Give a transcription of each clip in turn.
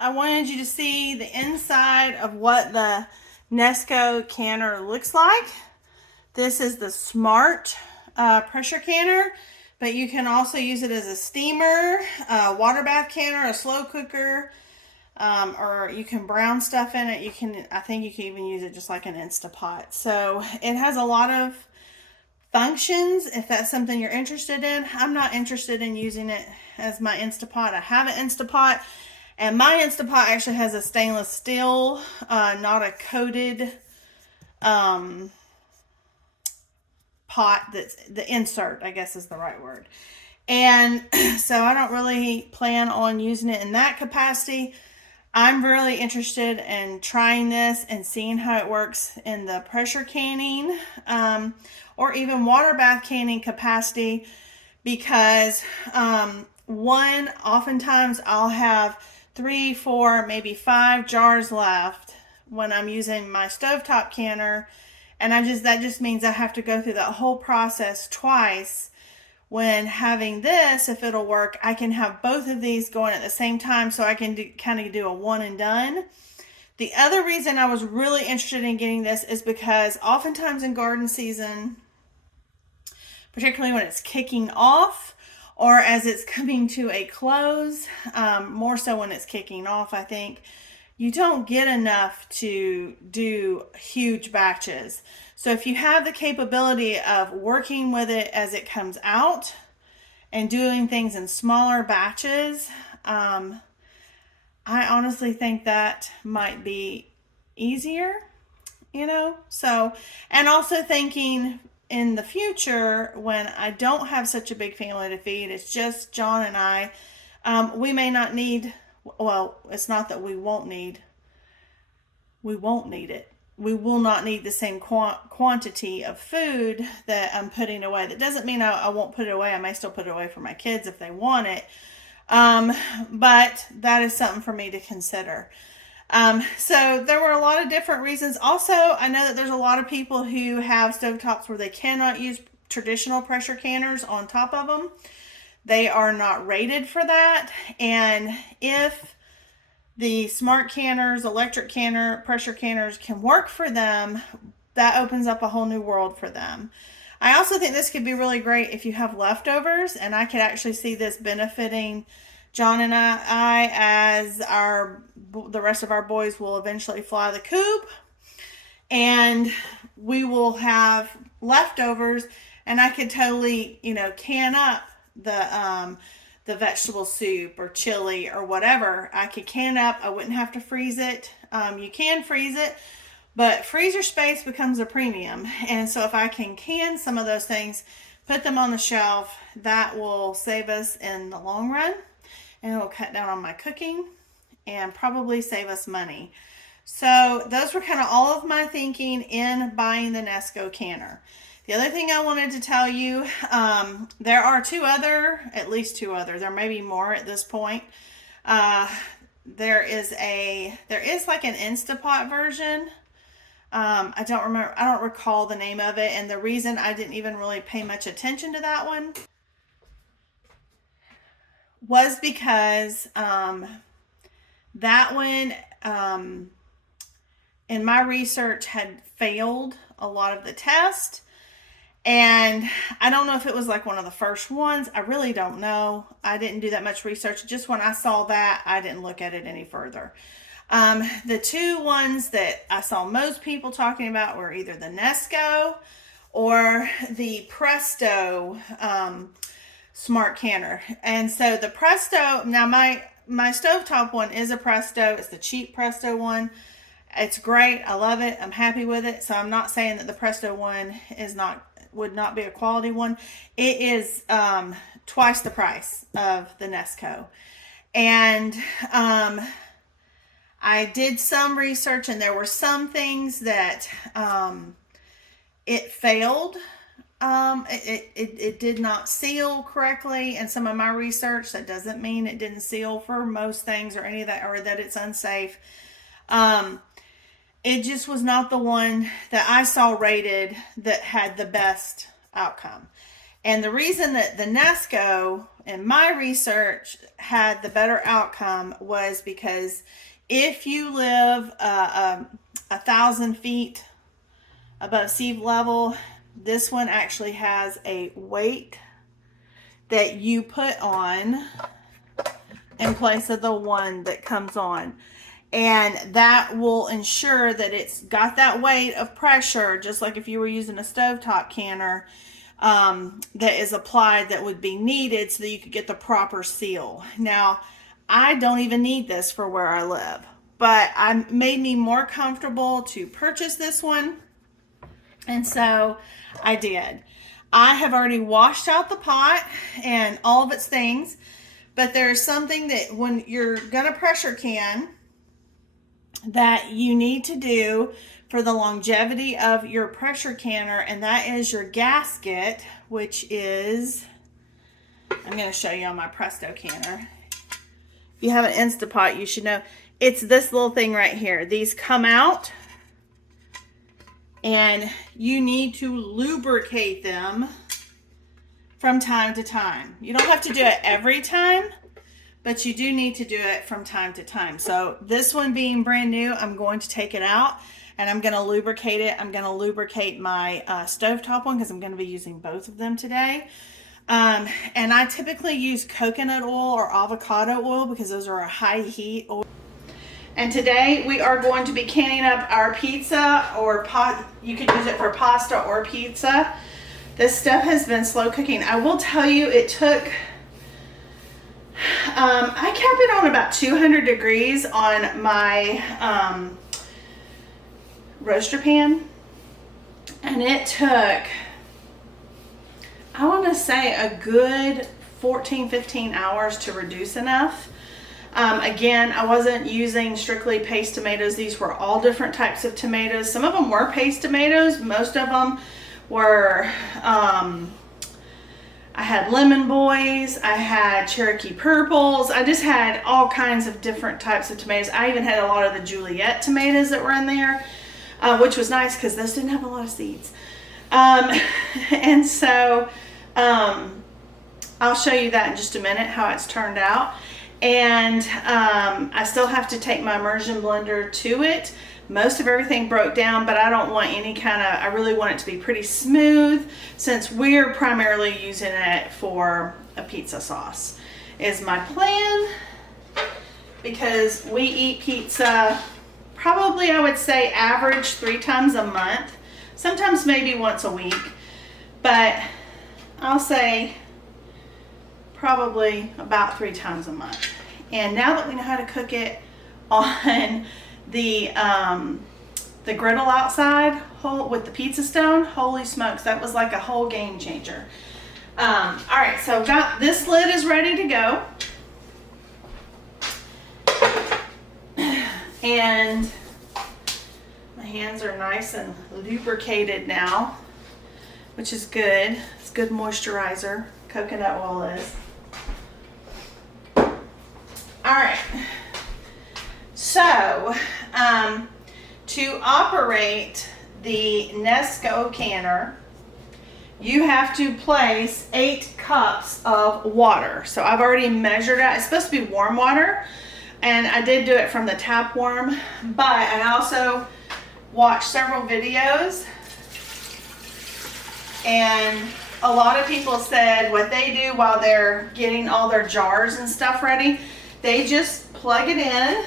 I wanted you to see the inside of what the Nesco canner looks like. This is the Smart Pressure Canner, but you can also use it as a steamer, a water bath canner, a slow cooker, or you can brown stuff in it. I think you can even use it just like an Instapot. So it has a lot of functions if that's something you're interested in. I'm not interested in using it as my Instapot. I have an Instapot, and my Instapot actually has a stainless steel, not a coated pot. That's the insert, I guess is the right word. And so I don't really plan on using it in that capacity. I'm really interested in trying this and seeing how it works in the pressure canning or even water bath canning capacity, because oftentimes I'll have 3, 4, maybe 5 jars left when I'm using my stovetop canner, and that just means I have to go through that whole process twice. When having this, if it'll work, I can have both of these going at the same time, so I can kind of do a one and done. The other reason I was really interested in getting this is because oftentimes in garden season, particularly when it's kicking off or as it's coming to a close, more so when it's kicking off, I think, you don't get enough to do huge batches. So if you have the capability of working with it as it comes out and doing things in smaller batches, I honestly think that might be easier, So, and also thinking in the future when I don't have such a big family to feed, it's just John and I, we may not need, well, it's not that we won't need it. We will not need the same quantity of food that I'm putting away. That doesn't mean I won't put it away. I may still put it away for my kids if they want it. But that is something for me to consider. So there were a lot of different reasons. Also, I know that there's a lot of people who have stovetops where they cannot use traditional pressure canners on top of them. They are not rated for that. And if the smart canners, electric canner, pressure canners can work for them, that opens up a whole new world for them. I also think this could be really great if you have leftovers, and I could actually see this benefiting John and I as the rest of our boys will eventually fly the coop, and we will have leftovers, and I could totally, can up the vegetable soup or chili or whatever. I could can up. I wouldn't have to freeze it. You can freeze it, but freezer space becomes a premium. And so if I can some of those things, put them on the shelf, that will save us in the long run, and it will cut down on my cooking and probably save us money. So those were kind of all of my thinking in buying the Nesco canner. The other thing I wanted to tell you, there are at least two other, there may be more at this point. There is like an Instapot version. I don't recall the name of it, and the reason I didn't even really pay much attention to that one was because that one, in my research, had failed a lot of the tests. And I don't know if it was like one of the first ones. I really don't know. I didn't do that much research. Just when I saw that, I didn't look at it any further. The two ones that I saw most people talking about were either the Nesco or the Presto Smart Canner. And so the Presto, now my stovetop one is a Presto. It's the cheap Presto one. It's great. I love it. I'm happy with it. So I'm not saying that the Presto one would not be a quality one. It is twice the price of the Nesco. And I did some research, and there were some things that it failed. It did not seal correctly in some of my research. That doesn't mean it didn't seal for most things or any of that, or that it's unsafe. It just was not the one that I saw rated that had the best outcome. And the reason that the Nesco in my research had the better outcome was because if you live 1,000 feet above sea level, this one actually has a weight that you put on in place of the one that comes on. And that will ensure that it's got that weight of pressure, just like if you were using a stovetop canner, that is applied that would be needed so that you could get the proper seal. Now, I don't even need this for where I live, but it made me more comfortable to purchase this one. And so I did. I have already washed out the pot and all of its things, but there's something that when you're gonna pressure can that you need to do for the longevity of your pressure canner, and that is your gasket, which is, I'm going to show you on my Presto canner. If you have an Instapot, you should know it's this little thing right here. These come out and you need to lubricate them from time to time. You don't have to do it every time, but you do need to do it from time to time. So this one being brand new, I'm going to take it out and I'm going to lubricate it. I'm going to lubricate my stovetop one because I'm going to be using both of them today. And I typically use coconut oil or avocado oil because those are a high heat oil. And today we are going to be canning up our pizza, or you could use it for pasta or pizza. This stuff has been slow cooking. I will tell you, it took, I kept it on about 200 degrees on my roaster pan, and it took, I want to say, a good 14-15 hours to reduce enough. Again, I wasn't using strictly paste tomatoes. These were all different types of tomatoes. Some of them were paste tomatoes. Most of them were, I had lemon boys, I had Cherokee purples. I just had all kinds of different types of tomatoes. I even had a lot of the Juliet tomatoes that were in there, which was nice because those didn't have a lot of seeds. And so I'll show you that in just a minute, how it's turned out. And I still have to take my immersion blender to it. Most of everything broke down, but I don't want any kind of, I really want it to be pretty smooth since we're primarily using it for a pizza sauce is my plan, because we eat pizza probably, I would say, average 3 times a month, sometimes maybe once a week, but I'll say probably about 3 times a month. And now that we know how to cook it on the griddle outside with the pizza stone, holy smokes, that was like a whole game changer. All right, so I've got this lid is ready to go. And my hands are nice and lubricated now, which is good. It's good moisturizer, coconut oil is. All right, so to operate the Nesco canner, you have to place 8 cups of water. So I've already measured it. It's supposed to be warm water, and I did do it from the tap warm, but I also watched several videos, and a lot of people said what they do while they're getting all their jars and stuff ready, they just plug it in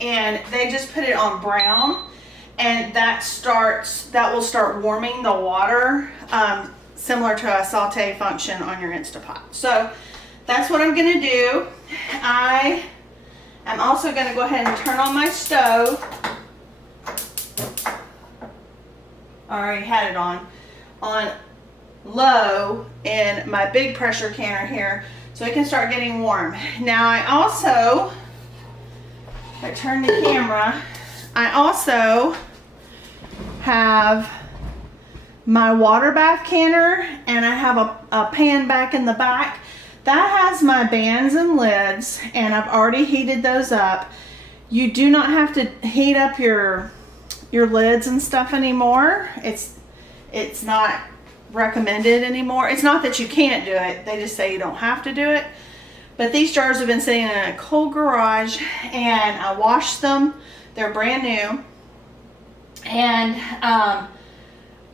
and they just put it on brown, and that will start warming the water, similar to a saute function on your Instapot. So that's what I'm going to do. I am also going to go ahead and turn on my stove. I already had it on low in my big pressure canner here, so it can start getting warm. Now I also, if I turn the camera, I also have my water bath canner, and I have a pan back in the back that has my bands and lids, and I've already heated those up. You do not have to heat up your lids and stuff anymore. It's not recommended anymore. It's not that you can't do it, they just say you don't have to do it. But these jars have been sitting in a cold garage, and I washed them. They're brand new. And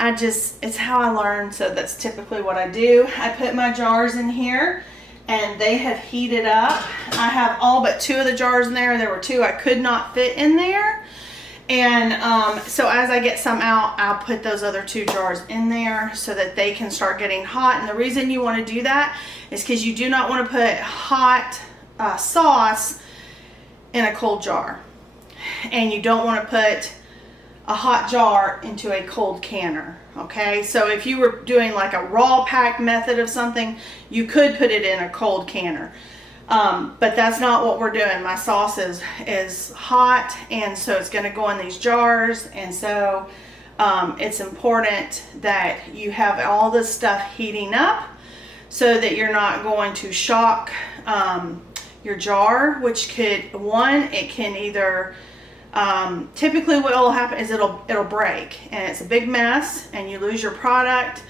it's how I learned, so that's typically what I do. I put my jars in here, and they have heated up. I have all but 2 of the jars in there. There were 2 I could not fit in there. And so as I get some out, I'll put those other 2 jars in there so that they can start getting hot. And the reason you want to do that is because you do not want to put hot sauce in a cold jar. And you don't want to put a hot jar into a cold canner. Okay, so if you were doing like a raw pack method of something, you could put it in a cold canner. But that's not what we're doing. My sauce is hot, and so it's going to go in these jars. And so it's important that you have all this stuff heating up so that you're not going to shock your jar, which could, it can either typically what will happen is it'll break, and it's a big mess, and you lose your product,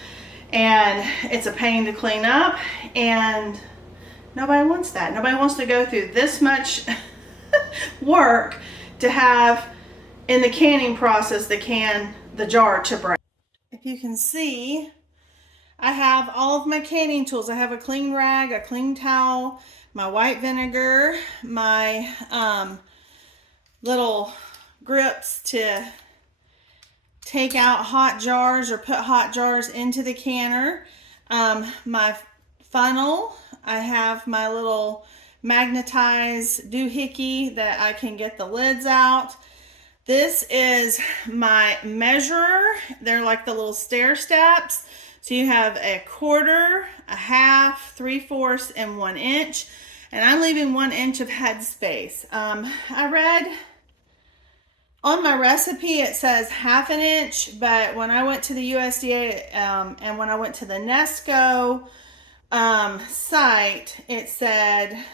and it's a pain to clean up, and nobody wants that. Nobody wants to go through this much work to have in the canning process the jar to break. If you can see, I have all of my canning tools. I have a clean rag, a clean towel, my white vinegar, my little grips to take out hot jars or put hot jars into the canner. My funnel, I have my little magnetized doohickey that I can get the lids out. This is my measurer. They're like the little stair steps. So you have a 1/4, a 1/2, 3/4, and 1 inch. And I'm leaving 1 inch of head space. I read on my recipe it says 1/2 inch, but when I went to the USDA and when I went to the Nesco site, it said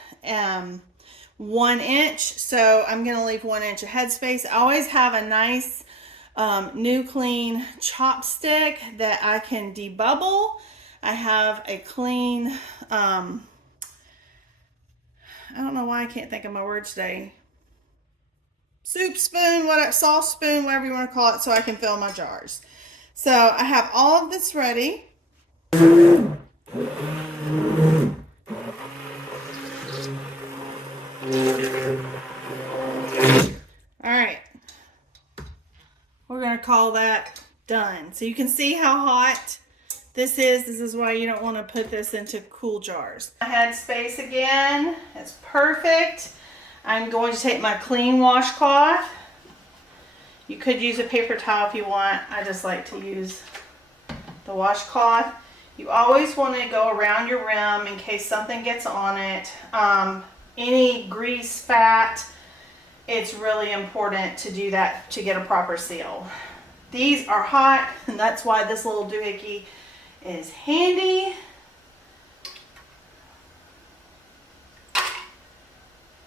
1 inch. So I'm going to leave 1 inch of head space. I always have a nice new clean chopstick that I can debubble. I have a clean I don't know why I can't think of my word today. Soup spoon, sauce spoon, whatever you want to call it, so I can fill my jars. So I have all of this ready. All right. We're going to call that done. So you can see how hot this is. This is why you don't want to put this into cool jars. I had space again. It's perfect. I'm going to take my clean washcloth. You could use a paper towel if you want. I just like to use the washcloth. You always want to go around your rim in case something gets on it. Any grease, fat, it's really important to do that to get a proper seal. These are hot, and that's why this little doohickey is handy.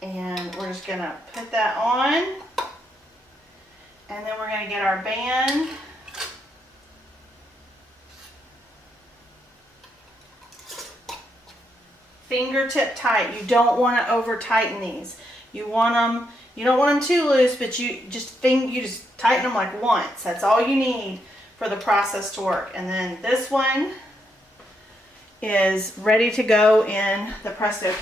And we're just gonna put that on, and then we're gonna get our band. Fingertip tight. You don't want to over tighten these. You want them, you don't want them too loose, but you just tighten them like once. That's all you need for the process to work. And then this one is ready to go in the Presto.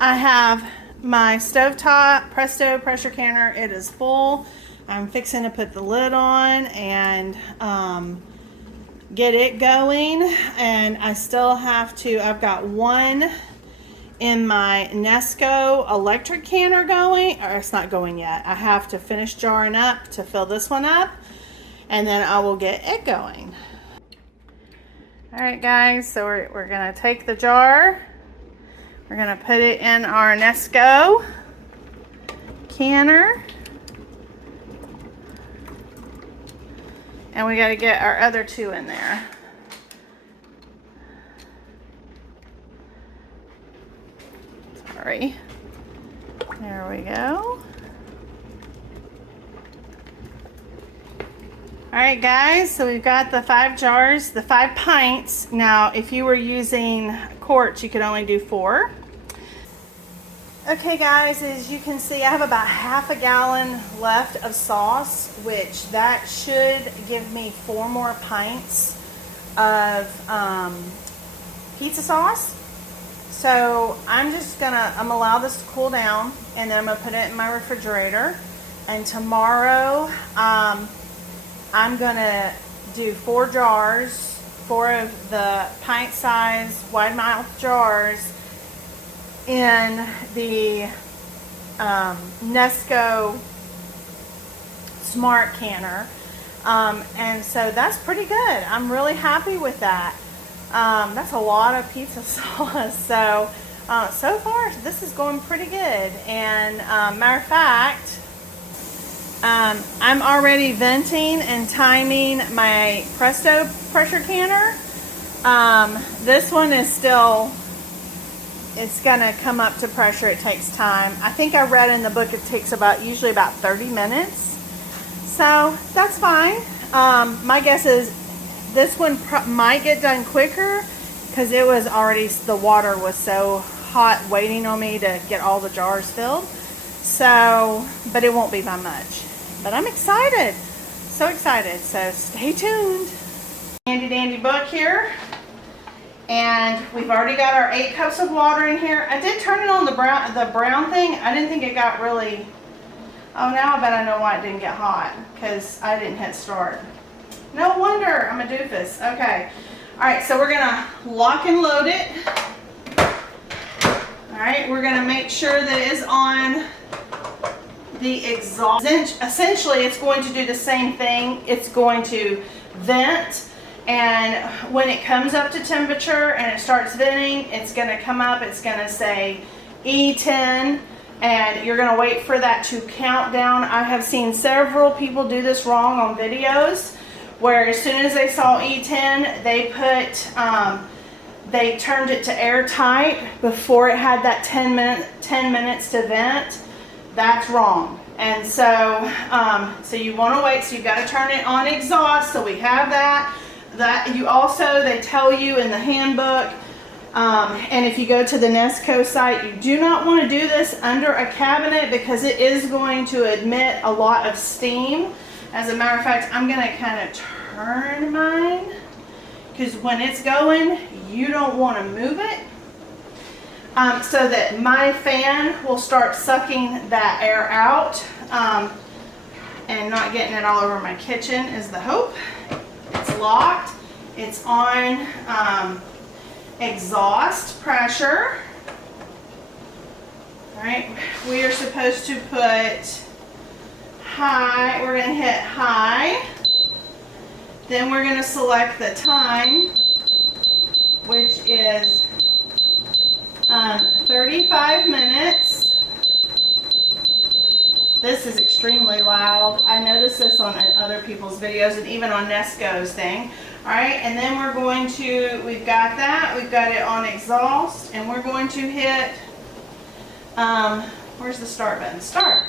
I have my stovetop Presto pressure canner. It is full. I'm fixing to put the lid on and get it going. And I still have to, I've got one in my Nesco electric canner going, or it's not going yet. I have to finish jarring up to fill this one up, and then I will get it going. All right, guys, so we're gonna take the jar. We're gonna put it in our Nesco canner. And we gotta get our other two in there. battery. There we go. Alright guys, so we've got the 5 jars, the 5 pints. Now if you were using quarts, you could only do 4. Okay guys, as you can see, I have about half a gallon left of sauce, which that should give me 4 more pints of pizza sauce. So I'm gonna allow this to cool down, and then I'm gonna put it in my refrigerator. And tomorrow, I'm gonna do 4 jars, 4 of the pint size wide mouth jars in the Nesco Smart Canner. And so that's pretty good. I'm really happy with that. That's a lot of pizza sauce. So, so far this is going pretty good. And matter of fact, I'm already venting and timing my Presto Pressure Canner. This one is still, it's gonna come up to pressure. It takes time. I think I read in the book it takes usually about 30 minutes. So that's fine. My guess is this one might get done quicker because it was already, the water was so hot waiting on me to get all the jars filled. So, but it won't be by much. But I'm excited. So excited. So stay tuned. Handy dandy book here. And we've already got our 8 cups of water in here. I did turn it on the brown thing. I didn't think it got really, oh, now I bet I know why it didn't get hot, because I didn't hit start. No wonder, I'm a doofus. Okay. All right, so we're gonna lock and load it. All right, we're gonna make sure that it is on the exhaust. Essentially, it's going to do the same thing. It's going to vent. And when it comes up to temperature and it starts venting, it's going to come up, it's going to say E10, and you're going to wait for that to count down. I have seen several people do this wrong on videos, where as soon as they saw E10, they they turned it to airtight before it had that 10 minutes to vent. That's wrong. And so, so you want to wait, so you've got to turn it on exhaust, so we have that. That you also, they tell you in the handbook, and if you go to the Nesco site, you do not want to do this under a cabinet because it is going to emit a lot of steam. As a matter of fact, I'm going to kind of turn mine because when it's going, you don't want to move it, so that my fan will start sucking that air out and not getting it all over my kitchen is the hope. It's locked. It's on exhaust pressure. All right, we are supposed to put high. We're going to hit high. Then we're going to select the time, which is 35 minutes. This is extremely loud. I noticed this on other people's videos and even on Nesco's thing. All right, and then we're going to, we've got that, we've got it on exhaust, and we're going to hit, where's the start button? Start.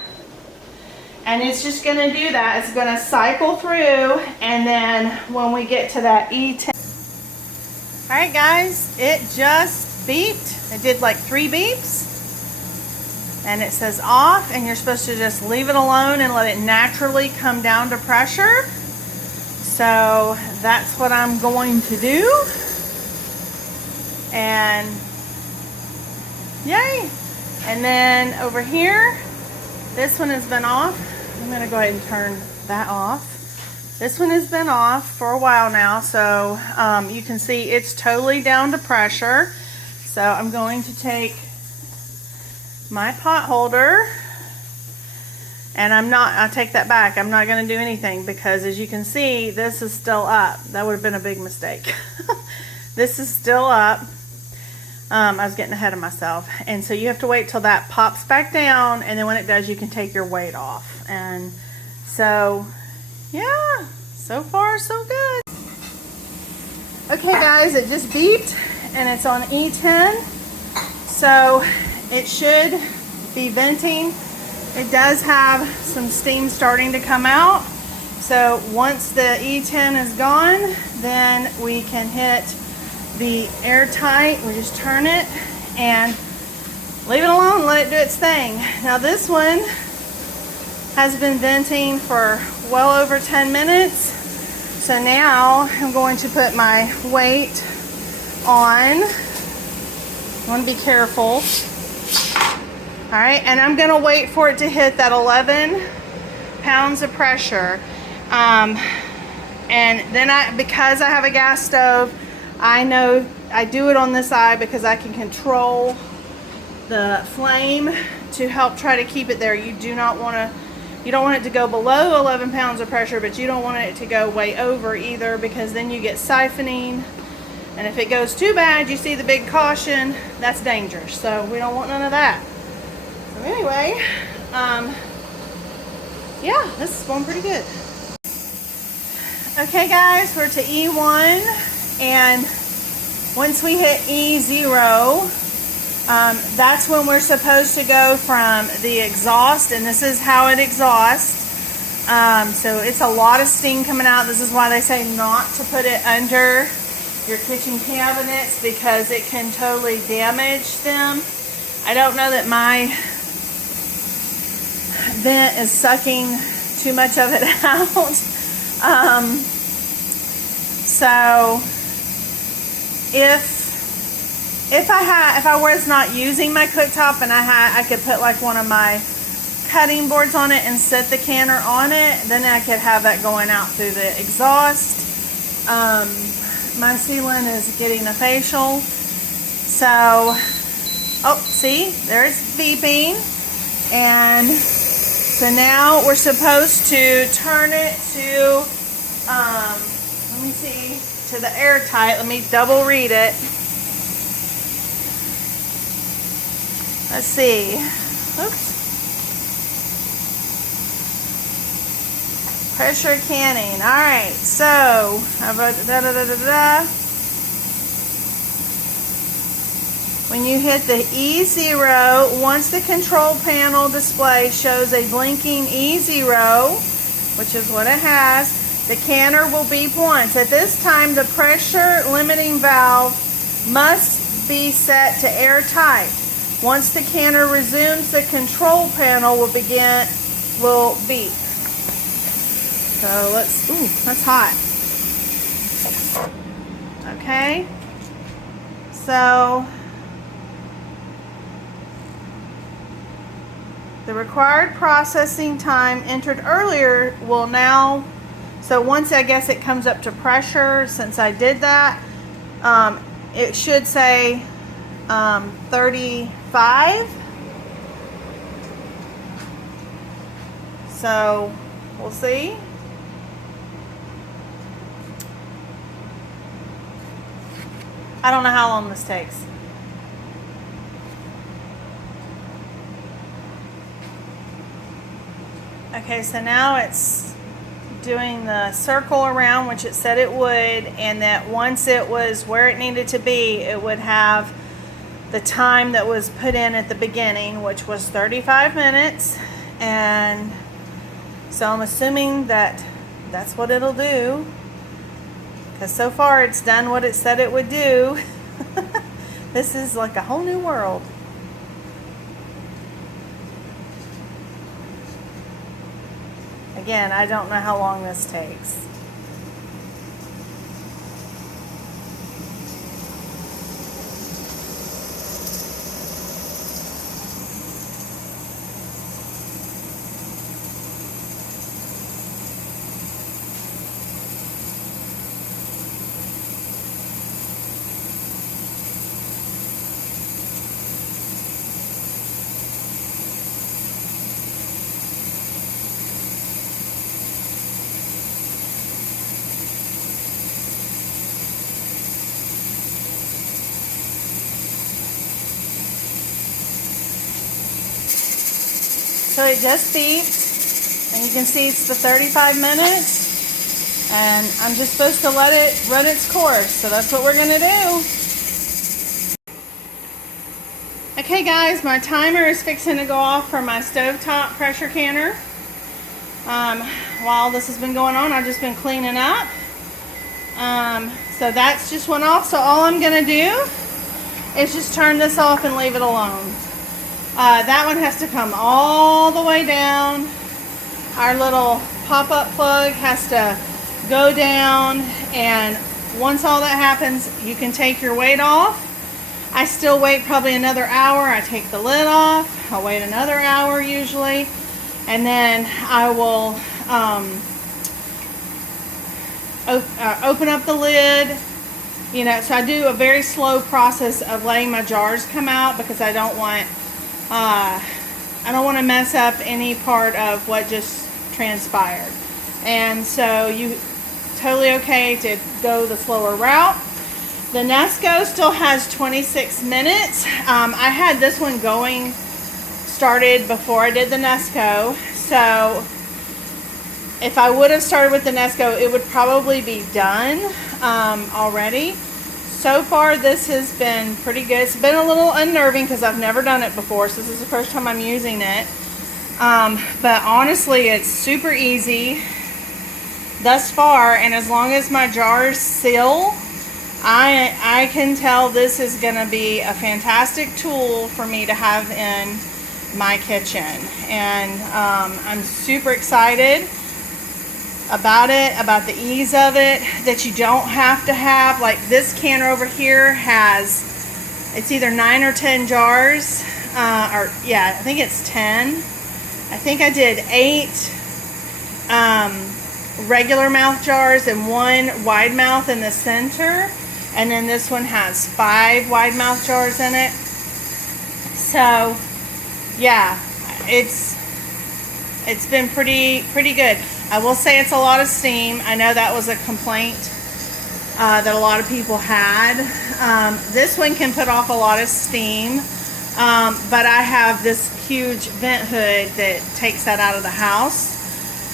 And it's just going to do that. It's going to cycle through, and then when we get to that E10. All right, guys, it just beeped. It did like 3 beeps. And it says off, and you're supposed to just leave it alone and let it naturally come down to pressure. So that's what I'm going to do. And yay. And then over here, this one has been off. I'm going to go ahead and turn that off. This one has been off for a while now, so you can see it's totally down to pressure. So I'm going to take my pot holder, and I'll take that back. I'm not going to do anything because, as you can see, this is still up. That would have been a big mistake. This is still up. I was getting ahead of myself. And so you have to wait till that pops back down, and then when it does, you can take your weight off. And so, yeah, so far so good. Okay guys, it just beeped, and it's on E10. So it should be venting. It does have some steam starting to come out. So once the E10 is gone, then we can hit the airtight. We just turn it and leave it alone, let it do its thing. Now this one has been venting for well over 10 minutes. So now I'm going to put my weight on. I want to be careful. All right, and I'm going to wait for it to hit that 11 pounds of pressure. And then because I have a gas stove, I know I do it on this side because I can control the flame to help try to keep it there. You don't want it to go below 11 pounds of pressure, but you don't want it to go way over either, because then you get siphoning. And if it goes too bad, you see the big caution, that's dangerous. So we don't want none of that. So anyway, yeah, this is going pretty good. Okay guys, we're to E1, and once we hit E0, that's when we're supposed to go from the exhaust, and this is how it exhausts. So it's a lot of steam coming out. This is why they say not to put it under your kitchen cabinets, because it can totally damage them. I don't know that my vent is sucking too much of it out. So if I was not using my cooktop and I could put like one of my cutting boards on it and set the canner on it, then I could have that going out through the exhaust. My ceiling is getting a facial. So, oh, see, there's beeping. And so now we're supposed to turn it to, let me see, to the airtight. Let me double read it. Let's see. Oops. Pressure canning. All right. So I wrote When you hit the E0, once the control panel display shows a blinking E0, which is what it has, the canner will beep once. At this time, the pressure limiting valve must be set to airtight. Once the canner resumes, the control panel will beep. So let's, ooh, that's hot. Okay. So the required processing time entered earlier will now, so once I guess it comes up to pressure, since I did that, it should say 35. So we'll see. I don't know how long this takes. Okay, so now it's doing the circle around, which it said it would, and that once it was where it needed to be, it would have the time that was put in at the beginning, which was 35 minutes. And so I'm assuming that that's what it'll do, because so far it's done what it said it would do. This is like a whole new world. Again, I don't know how long this takes. So it just beeped, and you can see it's the 35 minutes, and I'm just supposed to let it run its course, so that's what we're going to do. Okay guys, my timer is fixing to go off for my stovetop pressure canner. While this has been going on, I've just been cleaning up. So that's just went off. So all I'm going to do is just turn this off and leave it alone. That one has to come all the way down. Our little pop-up plug has to go down, and once all that happens, you can take your weight off. I still wait probably another hour. I take the lid off. I'll wait another hour usually, and then I will open up the lid. You know, so I do a very slow process of letting my jars come out because I don't want to mess up any part of what just transpired. And so you totally okay to go the slower route. The Nesco still has 26 minutes. I had this one started before I did the Nesco. So if I would have started with the Nesco, it would probably be done already. So far, this has been pretty good. It's been a little unnerving because I've never done it before, so this is the first time I'm using it. But honestly, it's super easy thus far, and as long as my jars seal, I can tell this is going to be a fantastic tool for me to have in my kitchen. And I'm super excited about it, about the ease of it, that you don't have to have, like this canner over here has, it's either 9 or 10 jars, or yeah, I think it's 10. I think I did 8 regular mouth jars and 1 wide mouth in the center, and then this one has 5 wide mouth jars in it. So yeah, it's been pretty good. I will say it's a lot of steam. I know that was a complaint that a lot of people had. This one can put off a lot of steam, but I have this huge vent hood that takes that out of the house.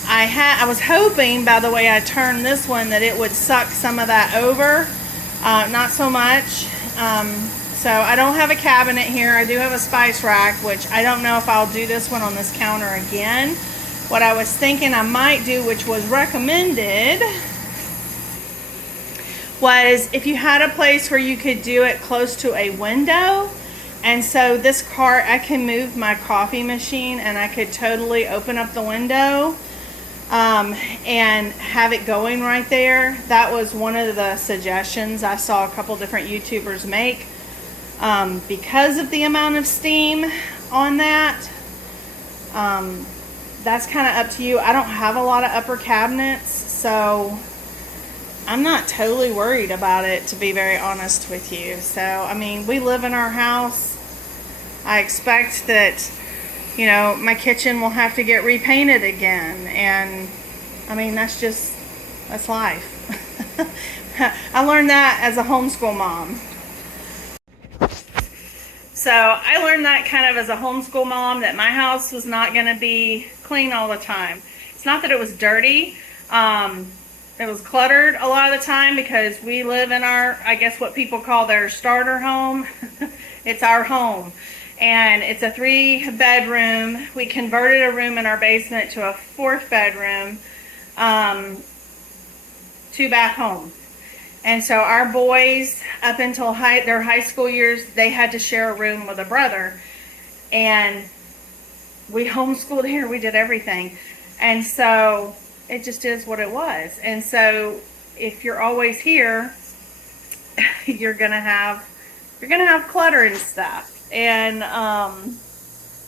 I was hoping, by the way I turned this one, that it would suck some of that over. Not so much. So I don't have a cabinet here. I do have a spice rack, which I don't know if I'll do this one on this counter again. What I was thinking I might do, which was recommended, was if you had a place where you could do it close to a window. And so this cart, I can move my coffee machine and I could totally open up the window and have it going right there. That was one of the suggestions I saw a couple different YouTubers make. Because of the amount of steam on that, that's kind of up to you. I don't have a lot of upper cabinets, so I'm not totally worried about it, to be very honest with you. So, I mean, we live in our house. I expect that, you know, my kitchen will have to get repainted again. And, I mean, that's life. I learned that as a homeschool mom. So I learned that kind of as a homeschool mom, that my house was not going to be clean all the time. It's not that it was dirty. It was cluttered a lot of the time because we live in our, I guess what people call their starter home. It's our home. And it's a 3-bedroom. We converted a room in our basement to a 4th bedroom, 2-bath home. And so our boys, up until their high school years, they had to share a room with a brother. And we homeschooled here. We did everything. And so it just is what it was. And so if you're always here, you're gonna have clutter and stuff. And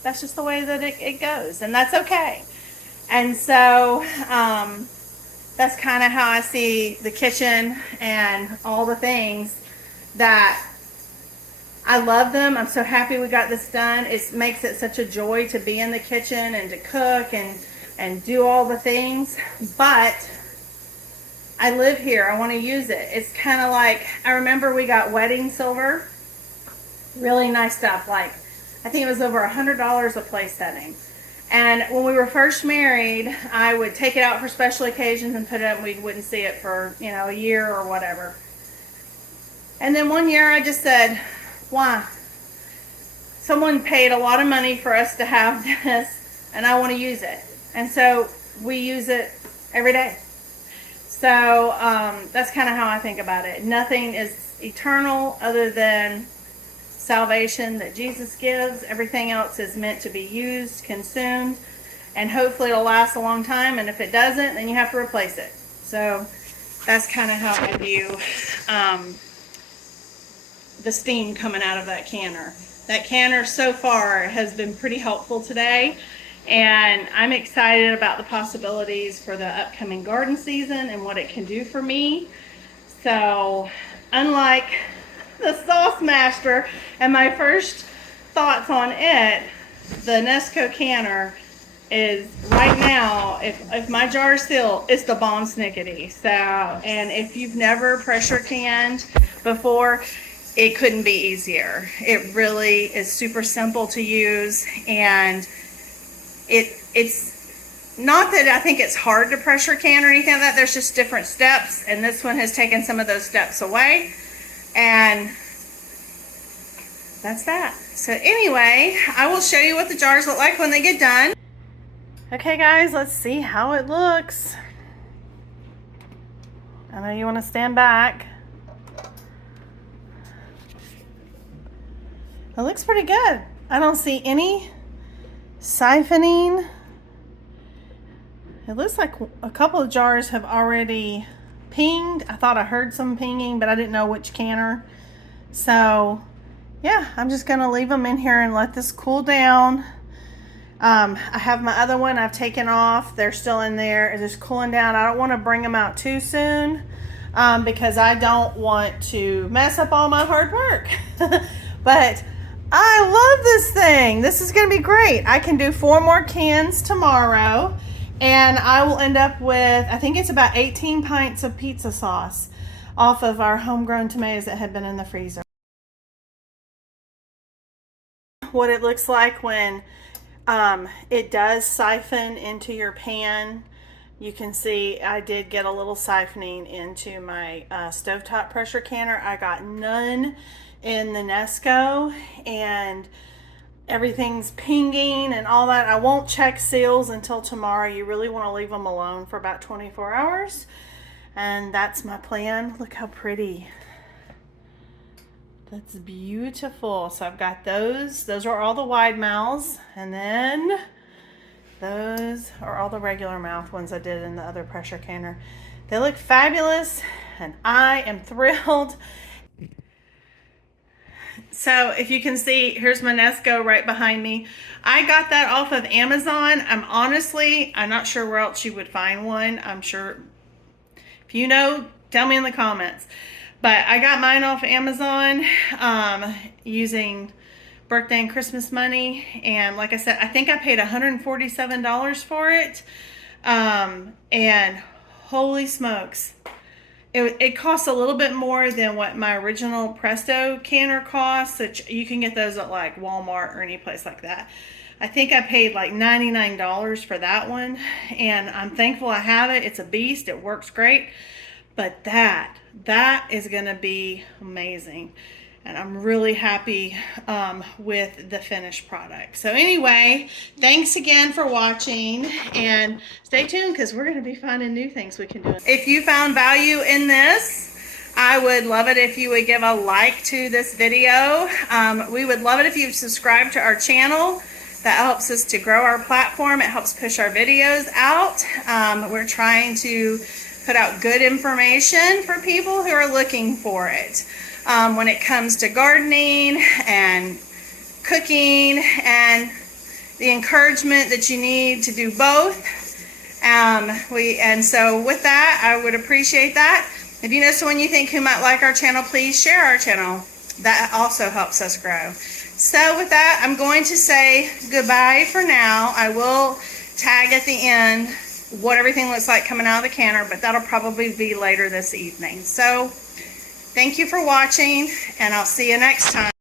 that's just the way that it goes. And that's okay. And so that's kind of how I see the kitchen and all the things that I love them. I'm so happy we got this done. It makes it such a joy to be in the kitchen and to cook and do all the things. But I live here. I want to use it. It's kind of like, I remember we got wedding silver. Really nice stuff. Like, I think it was over $100 a place setting. And when we were first married, I would take it out for special occasions and put it up, and we wouldn't see it for, you know, a year or whatever. And then one year I just said, why? someone paid a lot of money for us to have this, and I want to use it. And so we use it every day. So that's kind of how I think about it. Nothing is eternal other than salvation that Jesus gives. Everything else is meant to be used, consumed, and hopefully it'll last a long time. And if it doesn't, then you have to replace it. So that's kind of how I view the steam coming out of that canner. That canner so far has been pretty helpful today, and I'm excited about the possibilities for the upcoming garden season and what it can do for me. So unlike the Sauce Master and my first thoughts on it, the Nesco canner is right now, if my jar's still, it's the bomb snickety. So, and if you've never pressure canned before, it couldn't be easier. It really is super simple to use, and it's not that I think it's hard to pressure can or anything like that. There's just different steps, and this one has taken some of those steps away, and that's that. So anyway, I will show you what the jars look like when they get done. Okay guys, let's see how it looks. I know you want to stand back. It looks pretty good. I don't see any siphoning. It looks like a couple of jars have already pinged. I thought I heard some pinging, but I didn't know which canner. So yeah, I'm just gonna leave them in here and let this cool down. I have my other one I've taken off. They're still in there. It's just cooling down. I don't want to bring them out too soon because I don't want to mess up all my hard work. But I love this thing. This is going to be great. I can do 4 more cans tomorrow, and I will end up with, I think it's about 18 pints of pizza sauce off of our homegrown tomatoes that had been in the freezer. What it looks like when it does siphon into your pan. You can see I did get a little siphoning into my stovetop pressure canner. I got none in the Nesco, and everything's pinging and all that. I won't check seals until tomorrow. You really want to leave them alone for about 24 hours. And that's my plan. Look how pretty. That's beautiful. So I've got those. Those are all the wide mouths. And then those are all the regular mouth ones I did in the other pressure canner. They look fabulous, and I am thrilled. So if you can see, here's my Nesco right behind me. I got that off of Amazon. I'm not sure where else you would find one. I'm sure if you know, tell me in the comments. But I got mine off Amazon using birthday and Christmas money. And like I said, I think I paid $147 for it. And holy smokes. It costs a little bit more than what my original Presto canner costs. You can get those at like Walmart or any place like that. I think I paid like $99 for that one, and I'm thankful I have it. It's a beast. It works great. But that is going to be amazing. And I'm really happy with the finished product. So anyway, thanks again for watching, and stay tuned because we're going to be finding new things we can do. If you found value in this, I would love it if you would give a like to this video. We would love it if you subscribe to our channel. That helps us to grow our platform. It helps push our videos out. We're trying to put out good information for people who are looking for it. When it comes to gardening and cooking, and the encouragement that you need to do both. And so with that, I would appreciate that. If you know someone you think who might like our channel, please share our channel. That also helps us grow. So with that, I'm going to say goodbye for now. I will tag at the end what everything looks like coming out of the canner, but that'll probably be later this evening. So thank you for watching, and I'll see you next time.